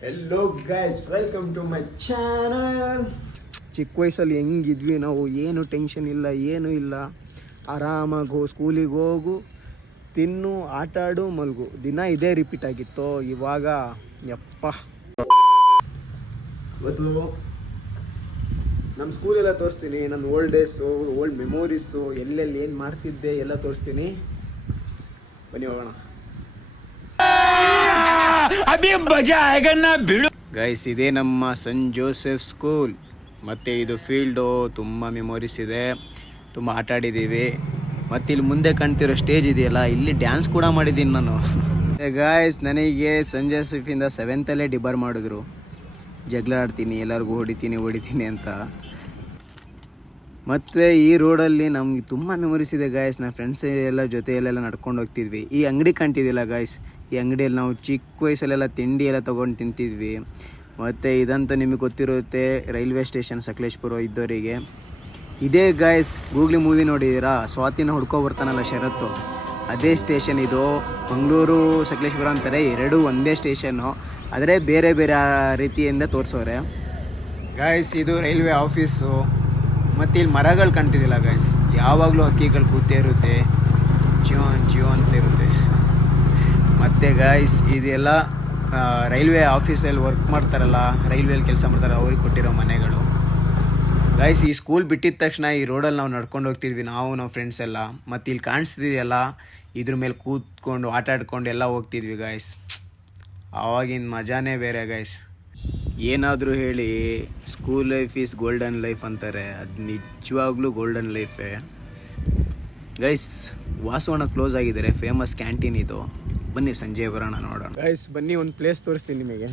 Hello guys, welcome to my channel. ಚಿಕ್ಕ ವಯಸ್ಸಲ್ಲಿ ಹೆಂಗಿದ್ವಿ ನಾವು, ಏನು ಟೆನ್ಷನ್ ಇಲ್ಲ, ಏನೂ ಇಲ್ಲ. ಆರಾಮಾಗಿ ಸ್ಕೂಲಿಗೆ ಹೋಗು, ತಿನ್ನು, ಆಟ ಆಡು, ಮಲಗು. ದಿನ ಇದೇ ರಿಪೀಟ್ ಆಗಿತ್ತು. ಇವಾಗ ಯಪ್ಪ. ಇವತ್ತು ನಮ್ಮ ಸ್ಕೂಲೆಲ್ಲ ತೋರಿಸ್ತೀನಿ, ನನ್ನ ಓಲ್ಡ್ ಡೇಸು, ಓಲ್ಡ್ ಮೆಮೊರೀಸು, ಎಲ್ಲೆಲ್ಲಿ ಏನು ಮಾಡ್ತಿದ್ದೆ ಎಲ್ಲ ತೋರಿಸ್ತೀನಿ. ಬನ್ನಿ ಹೋಗೋಣ. ಗೈಸ್, ಇದೇ ನಮ್ಮ ಸೆಂಟ್ ಜೋಸೆಫ್ ಸ್ಕೂಲ್. ಮತ್ತು ಇದು ಫೀಲ್ಡು. ತುಂಬ ಮೆಮೊರೀಸ್ ಇದೆ, ತುಂಬ ಆಟ ಆಡಿದ್ದೀವಿ. ಮತ್ತು ಇಲ್ಲಿ ಮುಂದೆ ಕಾಣ್ತಿರೋ ಸ್ಟೇಜ್ ಇದೆಯಲ್ಲ, ಇಲ್ಲಿ ಡ್ಯಾನ್ಸ್ ಕೂಡ ಮಾಡಿದ್ದೀನಿ ನಾನು. ಗೈಸ್, ನನಗೆ ಸೆಂಟ್ ಜೋಸೆಫಿಂದ 7th ಡಿಬಾರ್ ಮಾಡಿದ್ರು. ಜಗಳ ಆಡ್ತೀನಿ, ಎಲ್ಲರಿಗೂ ಹೊಡಿತೀನಿ ಅಂತ. ಮತ್ತು ಈ ರೋಡಲ್ಲಿ ನಮಗೆ ತುಂಬ ಮೆಮೊರೀಸ್ ಇದೆ ಗಾಯ್ಸ್. ನನ್ನ ಫ್ರೆಂಡ್ಸ್ ಎಲ್ಲ ಜೊತೆಯಲ್ಲೆಲ್ಲ ನಡ್ಕೊಂಡು ಹೋಗ್ತಿದ್ವಿ. ಈ ಅಂಗಡಿ ಕಾಣ್ತಿದ್ದಿಲ್ಲ ಗಾಯ್ಸ್, ಈ ಅಂಗಡಿಯಲ್ಲಿ ನಾವು ಚಿಕ್ಕ ವಯಸ್ಸಲ್ಲೆಲ್ಲ ತಿಂಡಿ ಎಲ್ಲ ತೊಗೊಂಡು ತಿಂತಿದ್ವಿ. ಮತ್ತು ಇದಂತೂ ನಿಮಗೆ ಗೊತ್ತಿರುತ್ತೆ, ರೈಲ್ವೆ ಸ್ಟೇಷನ್ ಸಕಲೇಶ್ಪುರ ಇದ್ದವರಿಗೆ. ಇದೇ ಗಾಯ್ಸ್, ಗೂಗ್ಲಿ ಮೂವಿ ನೋಡಿದ್ದೀರಾ, ಸ್ವಾತಿನ ಹುಡ್ಕೊ ಬರ್ತಾನಲ್ಲ ಶರತ್ತು, ಅದೇ ಸ್ಟೇಷನ್ ಇದು. ಮಂಗಳೂರು ಸಕಲೇಶ್ಪುರ ಅಂತಾರೆ, ಎರಡೂ ಒಂದೇ ಸ್ಟೇಷನ್ನು, ಆದರೆ ಬೇರೆ ಬೇರೆ ರೀತಿಯಿಂದ ತೋರಿಸೋರೆ ಗಾಯ್ಸ್. ಇದು ರೈಲ್ವೆ ಆಫೀಸು. ಮತ್ತು ಇಲ್ಲಿ ಮರಗಳು ಕಾಣ್ತಿದ್ದಿಲ್ಲ ಗೈಸ್, ಯಾವಾಗಲೂ ಹಕ್ಕಿಗಳು ಕೂತೇ ಇರುತ್ತೆ, ಜಿಯೋ ಅಂತ ಇರುತ್ತೆ. ಮತ್ತು ಗೈಸ್, ಇದೆಲ್ಲ ರೈಲ್ವೆ ಆಫೀಸಲ್ಲಿ ವರ್ಕ್ ಮಾಡ್ತಾರಲ್ಲ, ರೈಲ್ವೆಯಲ್ಲಿ ಕೆಲಸ ಮಾಡ್ತಾರೆ, ಅವ್ರಿಗೆ ಕೊಟ್ಟಿರೋ ಮನೆಗಳು ಗೈಸ್. ಈ ಸ್ಕೂಲ್ ಬಿಟ್ಟಿದ ತಕ್ಷಣ ಈ ರೋಡಲ್ಲಿ ನಾವು ನಡ್ಕೊಂಡು ಹೋಗ್ತಿದ್ವಿ, ನಮ್ಮ ಫ್ರೆಂಡ್ಸ್ ಎಲ್ಲ. ಮತ್ತು ಇಲ್ಲಿ ಕಾಣಿಸ್ತಿದೆಯಲ್ಲ, ಇದ್ರ ಮೇಲೆ ಕೂತ್ಕೊಂಡು ಆಟ ಆಡ್ಕೊಂಡು ಎಲ್ಲ ಹೋಗ್ತಿದ್ವಿ ಗೈಸ್. ಆವಾಗಿನ ಮಜಾನೇ ಬೇರೆ ಗೈಸ್. ಏನಾದರೂ ಹೇಳಿ, school life is golden life ಅಂತಾರೆ, ಅದು ನಿಜವಾಗ್ಲೂ ಗೋಲ್ಡನ್ ಲೈಫೇ ಗೈಸ್. ವಾಸವಣ್ಣ ಕ್ಲೋಸ್ ಆಗಿದ್ದಾರೆ, ಫೇಮಸ್ ಕ್ಯಾಂಟೀನ್ ಇದು. ಬನ್ನಿ ಸಂಜೆ ಬರೋಣ, ನೋಡೋಣ ಗೈಸ್. ಬನ್ನಿ, ಒಂದು ಪ್ಲೇಸ್ ತೋರಿಸ್ತೀನಿ ನಿಮಗೆ.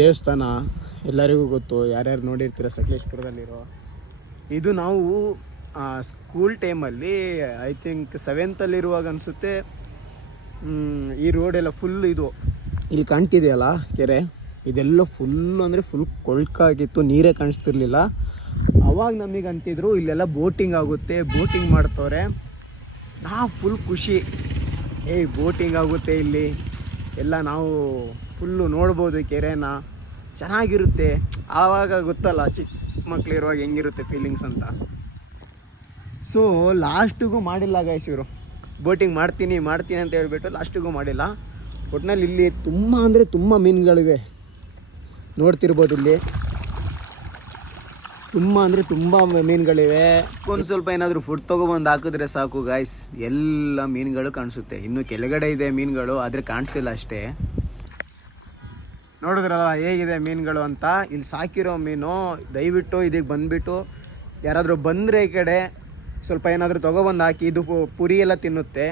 ದೇವಸ್ಥಾನ ಎಲ್ಲರಿಗೂ ಗೊತ್ತು, ಯಾರ್ಯಾರು ನೋಡಿರ್ತೀರ ಸಕಲೇಶ್ಪುರದಲ್ಲಿರೋ. ಇದು ನಾವು ಸ್ಕೂಲ್ ಟೈಮಲ್ಲಿ ಐ ಥಿಂಕ್ 7th ಅನ್ಸುತ್ತೆ. ಈ ರೋಡೆಲ್ಲ ಫುಲ್ ಇದು ಇಲ್ಲಿ ಕಾಣ್ತಿದೆಯಲ್ಲ ಕೆರೆ, ಇದೆಲ್ಲ ಫುಲ್ಲು ಅಂದರೆ ಫುಲ್ ಕೊಳ್ಕಾಗಿತ್ತು, ನೀರೇ ಕಾಣಿಸ್ತಿರ್ಲಿಲ್ಲ. ಅವಾಗ ನಮಗೆ ಅಂತಿದ್ರು ಇಲ್ಲೆಲ್ಲ ಬೋಟಿಂಗ್ ಆಗುತ್ತೆ, ಬೋಟಿಂಗ್ ಮಾಡ್ತವ್ರೆ. ಫುಲ್ ಖುಷಿ, ಬೋಟಿಂಗ್ ಆಗುತ್ತೆ ಇಲ್ಲಿ ಎಲ್ಲ, ನಾವು ಫುಲ್ಲು ನೋಡ್ಬೋದು ಕೆರೆನ, ಚೆನ್ನಾಗಿರುತ್ತೆ. ಆವಾಗ ಗೊತ್ತಲ್ಲ, ಚಿಕ್ಕ ಮಕ್ಕಳಿರುವಾಗ ಹೆಂಗಿರುತ್ತೆ ಫೀಲಿಂಗ್ಸ್ ಅಂತ. ಸೊ ಲಾಸ್ಟಿಗೂ ಮಾಡಿಲ್ಲ ಗೈಸ್ ಇವರು, ಬೋಟಿಂಗ್ ಮಾಡ್ತೀನಿ ಅಂತ ಹೇಳ್ಬಿಟ್ಟು ಲಾಸ್ಟಿಗೂ ಮಾಡಿಲ್ಲ. ಒಟ್ಟಿನಲ್ಲಿ ಇಲ್ಲಿ ತುಂಬ ಅಂದರೆ ತುಂಬ ಮೀನುಗಳಿವೆ, ನೋಡ್ತಿರ್ಬೋದು. ಇಲ್ಲಿ ತುಂಬ ಅಂದರೆ ತುಂಬ ಮೀನುಗಳಿವೆ. ಒಂದು ಸ್ವಲ್ಪ ಏನಾದರೂ ಫುಡ್ ತೊಗೊಬಂದು ಹಾಕಿದ್ರೆ ಸಾಕು ಗಾಯ್ಸ್, ಎಲ್ಲ ಮೀನುಗಳು ಕಾಣಿಸುತ್ತೆ. ಇನ್ನು ಕೆಳಗಡೆ ಇದೆ ಮೀನುಗಳು, ಆದರೆ ಕಾಣಿಸ್ತಿಲ್ಲ ಅಷ್ಟೇ. ನೋಡಿದ್ರಲ್ಲ ಹೇಗಿದೆ ಮೀನುಗಳು ಅಂತ. ಇಲ್ಲಿ ಸಾಕಿರೋ ಮೀನು, ದಯವಿಟ್ಟು ಇದಕ್ಕೆ ಬಂದುಬಿಟ್ಟು ಯಾರಾದರೂ ಬಂದರೆ ಈ ಕಡೆ ಸ್ವಲ್ಪ ಏನಾದರೂ ತೊಗೊಬಂದು ಹಾಕಿ. ಇದು ಪುರಿ ಎಲ್ಲ ತಿನ್ನುತ್ತೆ,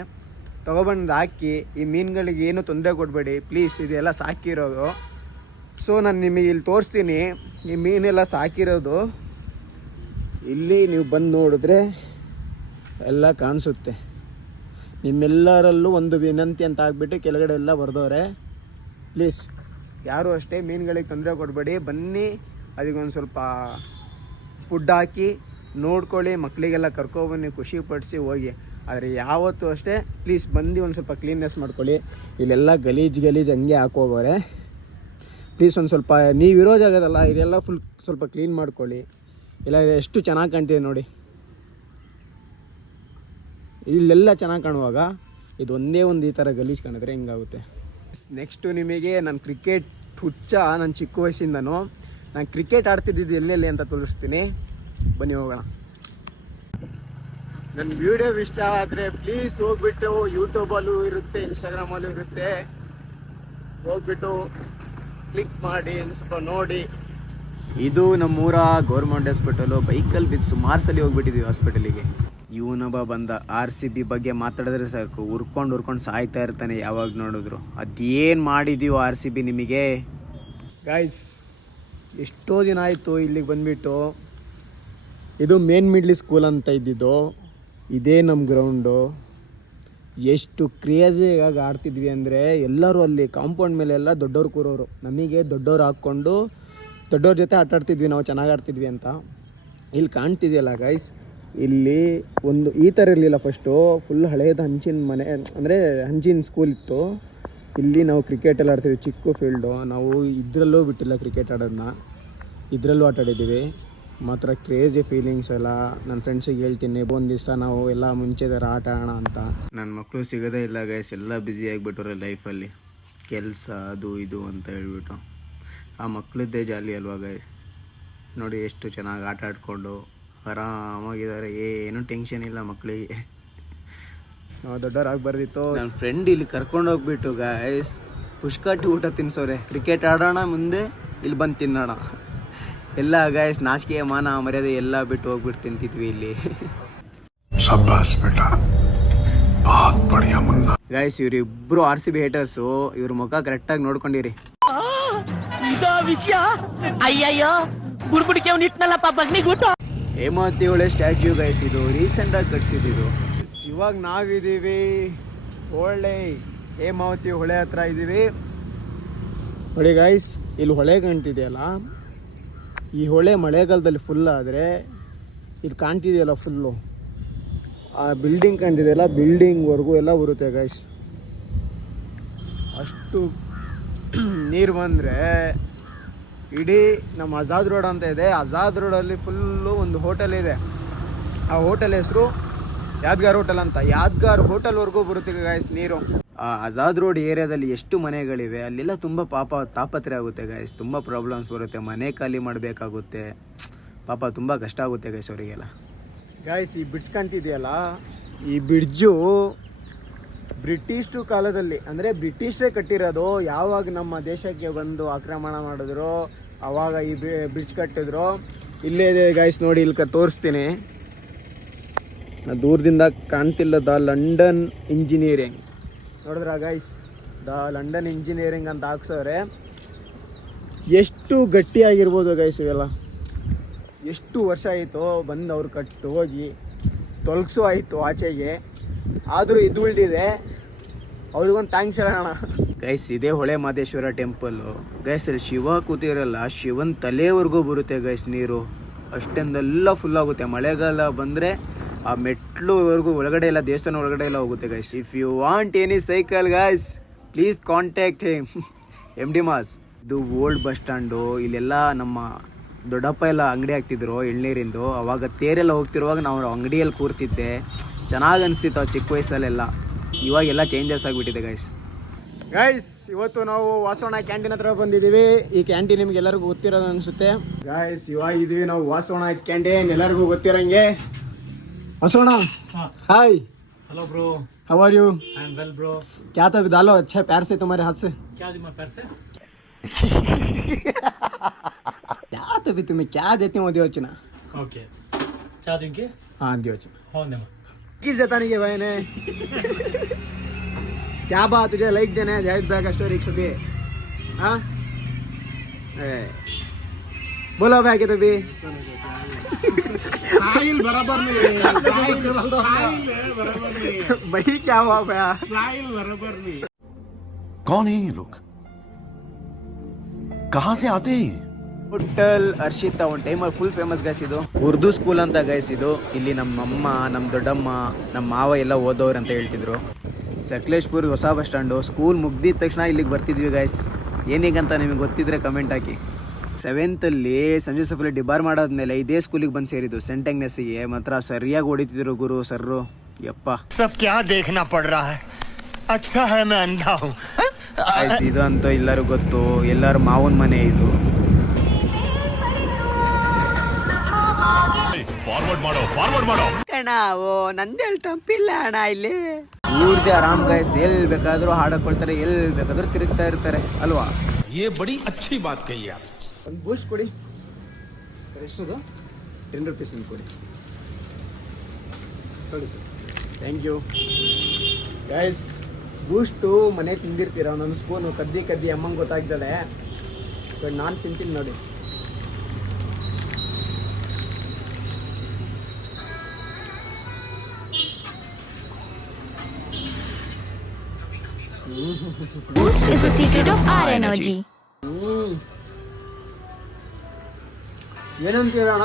ತೊಗೊಬಂದು ಹಾಕಿ. ಈ ಮೀನುಗಳಿಗೆ ಏನು ತೊಂದರೆ ಕೊಡಬೇಡಿ ಪ್ಲೀಸ್, ಇದೆಲ್ಲ ಸಾಕಿರೋದು. ಸೊ ನಾನು ನಿಮಗೆ ಇಲ್ಲಿ ತೋರಿಸ್ತೀನಿ, ಈ ಮೀನೆಲ್ಲ ಸಾಕಿರೋದು. ಇಲ್ಲಿ ನೀವು ಬಂದು ನೋಡಿದ್ರೆ ಎಲ್ಲ ಕಾಣಿಸುತ್ತೆ. ನಿಮ್ಮೆಲ್ಲರಲ್ಲೂ ಒಂದು ವಿನಂತಿ ಅಂತ ಆಗಿಬಿಟ್ಟು ಕೆಳಗಡೆ ಎಲ್ಲ ಬರೆದವ್ರೆ. ಪ್ಲೀಸ್ ಯಾರೂ ಅಷ್ಟೇ ಮೀನುಗಳಿಗೆ ತೊಂದರೆ ಕೊಡಬೇಡಿ, ಬನ್ನಿ ಅದಕ್ಕೊಂದು ಸ್ವಲ್ಪ ಫುಡ್ ಹಾಕಿ ನೋಡ್ಕೊಳ್ಳಿ, ಮಕ್ಕಳಿಗೆಲ್ಲ ಕರ್ಕೊಬನ್ನಿ, ಖುಷಿ ಪಡಿಸಿ ಹೋಗಿ. ಆದರೆ ಯಾವತ್ತೂ ಅಷ್ಟೇ ಪ್ಲೀಸ್ ಬಂದು ಒಂದು ಸ್ವಲ್ಪ ಕ್ಲೀನ್ನೆಸ್ ಮಾಡ್ಕೊಳ್ಳಿ. ಇಲ್ಲೆಲ್ಲ ಗಲೀಜು ಹಂಗೆ ಹಾಕೋಗೋರೆ. ಪ್ಲೀಸ್ ಒಂದು ಸ್ವಲ್ಪ ನೀವಿರೋ ಜಾಗದಲ್ಲ, ಇದೆಲ್ಲ ಫುಲ್ ಸ್ವಲ್ಪ ಕ್ಲೀನ್ ಮಾಡ್ಕೊಳ್ಳಿ. ಇಲ್ಲ ಎಷ್ಟು ಚೆನ್ನಾಗಿ ಕಾಣ್ತಿದೆ ನೋಡಿ, ಇಲ್ಲೆಲ್ಲ ಚೆನ್ನಾಗಿ ಕಾಣುವಾಗ ಇದು ಒಂದೇ ಒಂದು ಈ ಥರ ಗಲೀಜು ಕಾಣಿದ್ರೆ ಹಿಂಗಾಗುತ್ತೆ. ನೆಕ್ಸ್ಟು ನಿಮಗೆ ನನ್ನ ಕ್ರಿಕೆಟ್ ಹುಚ್ಚ, ನನ್ನ ಚಿಕ್ಕ ವಯಸ್ಸಿಂದನೂ ನಾನು ಕ್ರಿಕೆಟ್ ಆಡ್ತಿದ್ದಿದ್ದು ಎಲ್ಲೆಲ್ಲಿ ಅಂತ ತೋರಿಸ್ತೀನಿ. ಬನ್ನಿ ಹೋಗೋಣ. ನನ್ನ ವಿಡಿಯೋ ಇಷ್ಟ ಆದರೆ ಪ್ಲೀಸ್ ಹೋಗ್ಬಿಟ್ಟು, ಯೂಟ್ಯೂಬಲ್ಲೂ ಇರುತ್ತೆ, ಇನ್ಸ್ಟಾಗ್ರಾಮಲ್ಲೂ ಇರುತ್ತೆ, ಹೋಗ್ಬಿಟ್ಟು ಕ್ಲಿಕ್ ಮಾಡಿ ಸ್ವಲ್ಪ ನೋಡಿ. ಇದು ನಮ್ಮೂರ ಗೌರ್ಮೆಂಟ್ ಹಾಸ್ಪಿಟಲು. ಬೈಕಲ್ಲಿ ಬಿದ್ದು ಸುಮಾರು ಸಲ ಹೋಗ್ಬಿಟ್ಟಿದ್ದೀವಿ ಹಾಸ್ಪಿಟಲಿಗೆ. ಇವನೊಬ್ಬ ಬಂದ RCB ಬಗ್ಗೆ ಮಾತಾಡಿದ್ರೆ ಸಾಕು, ಉರ್ಕೊಂಡು ಸಾಯ್ತಾ ಇರ್ತಾನೆ ಯಾವಾಗ ನೋಡಿದ್ರು. ಅದೇನು ಮಾಡಿದ್ದೀವೋ RCB ನಿಮಗೆ ಗಾಯ್ಸ್. ಎಷ್ಟೋ ದಿನ ಆಯಿತು ಇಲ್ಲಿಗೆ ಬಂದುಬಿಟ್ಟು. ಇದು ಮೇನ್ ಮಿಡ್ಲಿ ಸ್ಕೂಲ್ ಅಂತ ಇದ್ದಿದ್ದು, ಇದೇ ನಮ್ಮ ಗ್ರೌಂಡು. ಎಷ್ಟು ಕ್ರೇಜಿಯಾಗಿ ಆಡ್ತಿದ್ವಿ ಅಂದರೆ, ಎಲ್ಲರೂ ಅಲ್ಲಿ ಕಾಂಪೌಂಡ್ ಮೇಲೆ ಎಲ್ಲ ದೊಡ್ಡವ್ರು ಕೂರೋರು, ನಮಗೆ ದೊಡ್ಡವ್ರು ಹಾಕ್ಕೊಂಡು ದೊಡ್ಡವ್ರ ಜೊತೆ ಆಟಾಡ್ತಿದ್ವಿ ನಾವು, ಚೆನ್ನಾಗಿ ಆಡ್ತಿದ್ವಿ ಅಂತ. ಇಲ್ಲಿ ಕಾಣ್ತಿದೆಯಲ್ಲ ಗೈಸ್, ಇಲ್ಲಿ ಒಂದು ಈ ಥರ ಇರಲಿಲ್ಲ ಫಸ್ಟು, ಫುಲ್ ಹಳೇದು ಹಂಚಿನ ಮನೆ, ಅಂದರೆ ಹಂಚಿನ ಸ್ಕೂಲ್ ಇತ್ತು. ಇಲ್ಲಿ ನಾವು ಕ್ರಿಕೆಟ್ ಎಲ್ಲ ಆಡ್ತೀವಿ, ಚಿಕ್ಕ ಫೀಲ್ಡು. ನಾವು ಇದರಲ್ಲೂ ಬಿಟ್ಟಿಲ್ಲ ಕ್ರಿಕೆಟ್ ಆಡೋದನ್ನ, ಇದರಲ್ಲೂ ಆಟ ಆಡಿದ್ದೀವಿ. ಮಾತ್ರ ಕ್ರೇಜಿ ಫೀಲಿಂಗ್ಸ್ ಎಲ್ಲ. ನನ್ನ ಫ್ರೆಂಡ್ಸಿಗೆ ಹೇಳ್ತೀನಿ ಒಂದು ದಿವಸ ನಾವು ಎಲ್ಲ ಮುಂಚೆ ಥರ ಆಟ ಆಡೋಣ ಅಂತ. ನನ್ನ ಮಕ್ಕಳು ಸಿಗೋದೇ ಇಲ್ಲ ಗೈಸ್, ಎಲ್ಲ ಬ್ಯುಸಿ ಆಗಿಬಿಟ್ಟವ್ರೆ ಲೈಫಲ್ಲಿ, ಕೆಲಸ ಅದು ಇದು ಅಂತ ಹೇಳ್ಬಿಟ್ಟು. ಆ ಮಕ್ಕಳದ್ದೇ ಜಾಲಿ ಅಲ್ವಾ ಗೈಸ್. ನೋಡಿ ಎಷ್ಟು ಚೆನ್ನಾಗಿ ಆಟ ಆಡಿಕೊಂಡು ಆರಾಮಾಗಿದ್ದಾರೆ, ಏನೂ ಟೆನ್ಷನ್ ಇಲ್ಲ ಮಕ್ಕಳಿಗೆ. ನಾವು ದೊಡ್ಡವರಾಗಿ ಬರ್ದಿತ್ತು. ನನ್ನ ಫ್ರೆಂಡ್ ಇಲ್ಲಿ ಕರ್ಕೊಂಡೋಗ್ಬಿಟ್ಟು ಗೈಸ್ ಪುಷ್ಕಟ್ಟಿ ಊಟ ತಿನ್ಸೋರೆ. ಕ್ರಿಕೆಟ್ ಆಡೋಣ ಮುಂದೆ, ಇಲ್ಲಿ ಬಂದು ತಿನ್ನೋಣ ಎಲ್ಲ ಗೈಸ್. ನಾಚಿಕೆ ಮಾನ ಮರ್ಯಾದೆ ಎಲ್ಲ ಬಿಟ್ಟು ಹೋಗ್ಬಿಟ್ಟು ತಿಂತಿದ್ವಿ ಇಲ್ಲಿ. ಗೈಸ್ ಇವರಿಬ್ರು RCB ಹೇಟರ್ಸು, ಇವ್ರ ಮುಖ ಕರೆಕ್ಟಾಗಿ ನೋಡ್ಕೊಂಡಿರಿ. ಹೇಮಾವತಿ ಒಳ್ಳೆ ಸ್ಟ್ಯಾಚ್ಯೂ ಗೈಸ್, ಇದು ರೀಸೆಂಟಾಗಿ ಕಟ್ಸಿದ್ದು. ಇವಾಗ ನಾವಿದ್ದೀವಿ ಒಳ್ಳೆ ಹೇಮಾವತಿ ಹೊಳೆ ಹತ್ರ ಇದ್ದೀವಿ ನೋಡಿ ಗೈಸ್. ಇಲ್ಲಿ ಹೊಳೆ ಕಾಣ್ತಿದೆಯಲ್ಲ, ಈ ಹೊಳೆ ಮಳೆಗಾಲದಲ್ಲಿ ಫುಲ್ ಆದರೆ ಇಲ್ಲಿ ಕಾಣ್ತಿದೆಯಲ್ಲ ಫುಲ್ಲು, ಆ ಬಿಲ್ಡಿಂಗ್ ಕಾಣ್ತಿದೆಯಲ್ಲ, ಬಿಲ್ಡಿಂಗ್ವರೆಗೂ ಎಲ್ಲ ಬರುತ್ತೆ ಗೈಸ್. ಅಷ್ಟು ನೀರು ಬಂದರೆ ಇಡೀ ನಮ್ಮ ಆಜಾದ್ ರೋಡ್ ಅಂತ ಇದೆ, ಆಜಾದ್ ರೋಡಲ್ಲಿ ಫುಲ್ಲು ಒಂದು ಹೋಟೆಲ್ ಇದೆ. ಆ ಹೋಟೆಲ್ ಹೆಸರು ಯಾದ್ಗಾರ್ ಹೋಟೆಲ್ ಅಂತ. ಯಾದ್ಗಾರ್ ಹೋಟೆಲ್ವರೆಗೂ ಬರುತ್ತೆ ಗೈಸ್ ನೀರು. ಆ ಆಜಾದ್ ರೋಡ್ ಏರಿಯಾದಲ್ಲಿ ಎಷ್ಟು ಮನೆಗಳಿವೆ ಅಲ್ಲೆಲ್ಲ ತುಂಬ ತಾಪತ್ರೆ ಆಗುತ್ತೆ ಗೈಸ್, ತುಂಬ ಪ್ರಾಬ್ಲಮ್ಸ್ ಬರುತ್ತೆ, ಮನೆ ಖಾಲಿ ಮಾಡಬೇಕಾಗುತ್ತೆ, ಪಾಪ ತುಂಬ ಕಷ್ಟ ಆಗುತ್ತೆ ಗೈಸ್ ಅವರಿಗೆಲ್ಲ. ಗೈಸ್ ಈ ಬ್ರಿಡ್ಜ್ ಕಾಣ್ತಿದೆಯಲ್ಲ, ಈ ಬ್ರಿಡ್ಜು ಬ್ರಿಟಿಷ್ ಕಾಲದಲ್ಲಿ, ಅಂದರೆ ಬ್ರಿಟಿಷರೇ ಕಟ್ಟಿರೋದು. ಯಾವಾಗ ನಮ್ಮ ದೇಶಕ್ಕೆ ಬಂದು ಆಕ್ರಮಣ ಮಾಡಿದ್ರು ಆವಾಗ ಈ ಬ್ರಿಡ್ಜ್ ಕಟ್ಟಿದ್ರು. ಇಲ್ಲೇ ಇದೆ ಗೈಸ್ ನೋಡಿ, ಇಲ್ಲಿ ತೋರಿಸ್ತೀನಿ, ದೂರದಿಂದ ಕಾಣ್ತಿಲ್ಲ, ದ ಲಂಡನ್ ಇಂಜಿನಿಯರಿಂಗ್ ನೋಡಿದ್ರ ಗೈಸ್, ದ ಲಂಡನ್ ಇಂಜಿನಿಯರಿಂಗ್ ಅಂತ ಹಾಕ್ಸೋರೆ. ಎಷ್ಟು ಗಟ್ಟಿಯಾಗಿರ್ಬೋದು ಗೈಸ್ ಇವೆಲ್ಲ, ಎಷ್ಟು ವರ್ಷ ಆಯಿತು ಬಂದು ಅವ್ರು ಕಟ್ಟು ಹೋಗಿ ತೊಲಗಿಸು ಆಯಿತು ಆಚೆಗೆ, ಆದರೂ ಇದು ಉಳಿದಿದೆ. ಅವ್ರಿಗೊಂದು ಥ್ಯಾಂಕ್ಸ್ ಹೇಳೋಣ ಗೈಸ್. ಇದೇ ಹೊಳೆ ಮಹದೇಶ್ವರ ಟೆಂಪಲ್ಲು ಗೈಸ್. ಅಲ್ಲಿ ಶಿವ ಕೂತಿರಲ್ಲ, ಶಿವನ ತಲೆವರೆಗೂ ಬರುತ್ತೆ ಗೈಸ್ ನೀರು, ಅಷ್ಟೊಂದೆಲ್ಲ ಫುಲ್ ಆಗುತ್ತೆ. ಮಳೆಗಾಲ ಬಂದರೆ ಆ ಮೆಟ್ಲುವರೆಗೂ ಒಳಗಡೆ ಎಲ್ಲ, ದೇವಸ್ಥಾನ ಒಳಗಡೆ ಎಲ್ಲ ಹೋಗುತ್ತೆ guys. If you want any cycle guys please contact him MD ಮಾಸ್. ಇದು ಓಲ್ಡ್ ಬಸ್ ಸ್ಟ್ಯಾಂಡು. ಇಲ್ಲೆಲ್ಲ ನಮ್ಮ ದೊಡ್ಡಪ್ಪ ಎಲ್ಲ ಅಂಗಡಿ ಹಾಕ್ತಿದ್ರು ಎಳ್ನೀರಿಂದು. ಅವಾಗ ತೇರೆಲ್ಲ ಹೋಗ್ತಿರುವಾಗ ನಾವು ಅಂಗಡಿಯಲ್ಲಿ ಕೂರ್ತಿದ್ದೆ, ಚೆನ್ನಾಗಿ ಅನಿಸ್ತಿತ್ತು ಚಿಕ್ಕ ವಯಸ್ಸಲ್ಲೆಲ್ಲ. ಇವಾಗೆಲ್ಲ ಚೇಂಜಸ್ ಆಗಿಬಿಟ್ಟಿದೆ ಗೈಸ್. ಗೈಸ್ ಇವತ್ತು ನಾವು ವಾಸೋಣ ಕ್ಯಾಂಟೀನ್ ಹತ್ರ ಬಂದಿದ್ದೀವಿ. ಈ ಕ್ಯಾಂಟೀನ್ ನಿಮ್ಗೆ ಎಲ್ಲರಿಗೂ ಗೊತ್ತಿರೋದು ಅನಿಸುತ್ತೆ ಗೈಸ್. ಇವಾಗ ಇದೀವಿ ನಾವು ವಾಸೋಣ ಕ್ಯಾಂಟೀನ್, ಎಲ್ಲರಿಗೂ ಗೊತ್ತಿರೋಂಗೆ. वासोना hi hello bro, how are you? I am well bro. क्या तो डालो अच्छा प्यार से तुम्हारे हाथ से. क्या दूं मैं पैर से? क्या तो भी तुम्हें क्या देते हो दियोचना. ओके चा दूं के? हाँ दियोचना हो ने किस देता नहीं के भाई ने. क्या बात, तुझे लाइक देना है जाहिद भाई का स्टोरी 120. हाँ बोलो भाई के तो भी फाइल बराबर नहीं है, फाइल बराबर नहीं है भाई. क्या हुआ भैया, फाइल बराबर नहीं. कौन है ये लोग, कहाँ से आते हैं? ಹೋಟೆಲ್ ಹರ್ಷಿತಾ ಒಂದು ಟೈಮಲ್ಲಿ ಫುಲ್ ಫೇಮಸ್ ಗೈಸ್. ಇದು ಉರ್ದು ಸ್ಕೂಲ್ ಅಂತ ಗೈಸ್. ಇದು ಇಲ್ಲಿ ನಮ್ಮಮ್ಮ, ನಮ್ಮ ದೊಡ್ಡಮ್ಮ, ನಮ್ಮ ಮಾವ ಎಲ್ಲ ಓದೋರು ಅಂತ ಹೇಳ್ತಿದ್ರು. ಸಕಲೇಶ್ಪುರ ಹೊಸ ಬಸ್ ಸ್ಟ್ಯಾಂಡು. ಸ್ಕೂಲ್ ಮುಗ್ದಿದ ತಕ್ಷಣ ಇಲ್ಲಿಗೆ ಬರ್ತಿದ್ವಿ ಗೈಸ್. ಏನೀಗಂತ ನಿಮಗೆ ಗೊತ್ತಿದ್ರೆ ಕಮೆಂಟ್ ಹಾಕಿ. 7th ಸಂಜೆ ಸಫಲಿ ಡಿಬಾರ್ ಮಾಡಾದ್ಮೇಲೆ ಇದೇ ಸ್ಕೂಲಿಗೆ ಬಂದು ಸೇರಿದ್ದು ಸೆಂಟ್ ಆಗ್ನೆಸ್ಸಿಗೆ. ಮಾತ್ರ ಸರಿಯಾಗಿ ಹೊಡಿತಿದ್ರು ಗುರು ಸರ್ರು. ಯಪ್ಪ सब क्या देखना पड़ रहा है, अच्छा है मैं अंधा हूँ. ಇದು ಅಂತೂ ಎಲ್ಲರೂ ಗೊತ್ತು, ಎಲ್ಲರ ಮಾವನ ಮನೆ ಇದು. ಫಾರ್ವರ್ಡ್ ಮಾಡೋ ಕಣ ಓ ನಂದೇಳ್ ತಂಪಿಲ್ಲ ಅಣ್ಣ ಇಲ್ಲಿ. ಇವ್ರದೇ ಆರಾಮ್ ಗೈಸ್, ಎಲ್ಲಿ ಬೇಕಾದ್ರೂ ಹಾಡಕೊಳ್ತಾರೆ, ಎಲ್ಲಿ ಬೇಕಾದ್ರೂ ತಿರುಗ್ತಾ ಇರ್ತಾರೆ ಅಲ್ವಾ. ये बड़ी अच्छी बात कही आप. ಒಂದು ಬೂಸ್ಟ್ ಕೊಡಿ ಸರ್. ಎಷ್ಟದು? 10 ರೂಪೀಸ್ ಕೊಡಿ. ಕೊಡಿ sir, thank you guys. Boost ಮನೆ ತಿಂದಿರ್ತೀರ, ಒಂದೊಂದು ಸ್ಪೂನು ಕದ್ದಿ ಅಮ್ಮಂಗೆ ಗೊತ್ತಾಗ್ತದೆ. ನಾನು ತಿಂತೀನಿ ನೋಡಿ. Boost is the secret of our energy. ಏನಂತೀರಣ್ಣ,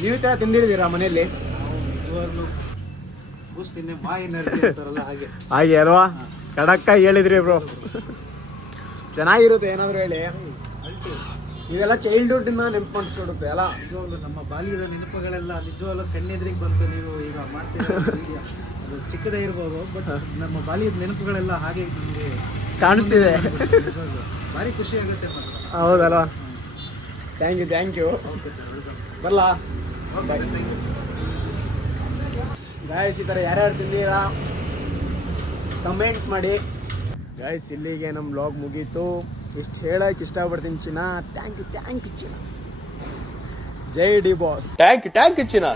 ನೀವು ತರ ತಿಂದಿದ್ದೀರಾ ಮನೆಯಲ್ಲಿ? ನಿಜವಾಗ್ಲೂ ಬೂಸ್ಟ್ ಇನ್ನೇ ಮಾ ಎನರ್ಜಿ ಅಂತಾರಲ್ಲ ಹಾಗೆ. ಹಾಗೆ ಅಲ್ವಾ? ಕಡಕ್ಕಾಗಿ ಹೇಳಿದ್ರಿ ಬ್ರೋ. ಚೆನ್ನಾಗಿರುತ್ತೆ ಏನಾದ್ರು ಹೇಳಿ. ಇದೆಲ್ಲ ಚೈಲ್ಡ್ಹುಡ್ ಇಂದ ನೆನಪು ಮಾಡಿಸ್ಕೊಡುತ್ತೆ ಅಲ್ಲ. ನಿಜವಾಗ್ಲೂ ನಮ್ಮ ಬಾಲ್ಯದ ನೆನಪುಗಳೆಲ್ಲ ನಿಜವಾಗ್ಲೂ ಕಣ್ಣೆದ್ರಿಗೆ ಬಂತು. ನೀವು ಈಗ ಮಾಡ್ತಿರೋ ವಿಡಿಯೋ ಅದು ಚಿಕ್ಕದೇ ಇರ್ಬೋದು, ಬಟ್ ನಮ್ಮ ಬಾಲ್ಯದ ನೆನಪುಗಳೆಲ್ಲ ಹಾಗೆ ನಮಗೆ ಕಾಣಿಸ್ತಿದೆ. ನಿಜವಾಗ್ಲೂ ಭಾರಿ ಖುಷಿ ಆಗುತ್ತೆ ಮಾತ್ರ. ಹೌದಲ್ವಾ? Thank you. Okay sir, welcome. ಬರಲಾ okay sir, thank you. Guys, ಈ ಥರ ಯಾರ್ಯಾರು ತಿಂದೀರಾ ಕಮೆಂಟ್ ಮಾಡಿ. ಗಾಯ್ಸ್, ಇಲ್ಲಿಗೆ ನಮ್ಮ ಬ್ಲಾಗ್ ಮುಗೀತು. ಇಷ್ಟು ಹೇಳಕ್ಕೆ ಇಷ್ಟಪಡ್ತೀನಿ ಚಿನ್ನ. ಥ್ಯಾಂಕ್ ಯು ಚಿನ್ನ. ಜೈ ಡಿ ಬಾಸ್. ಟ್ಯಾಂಕ್ ಚಿನ್ನ.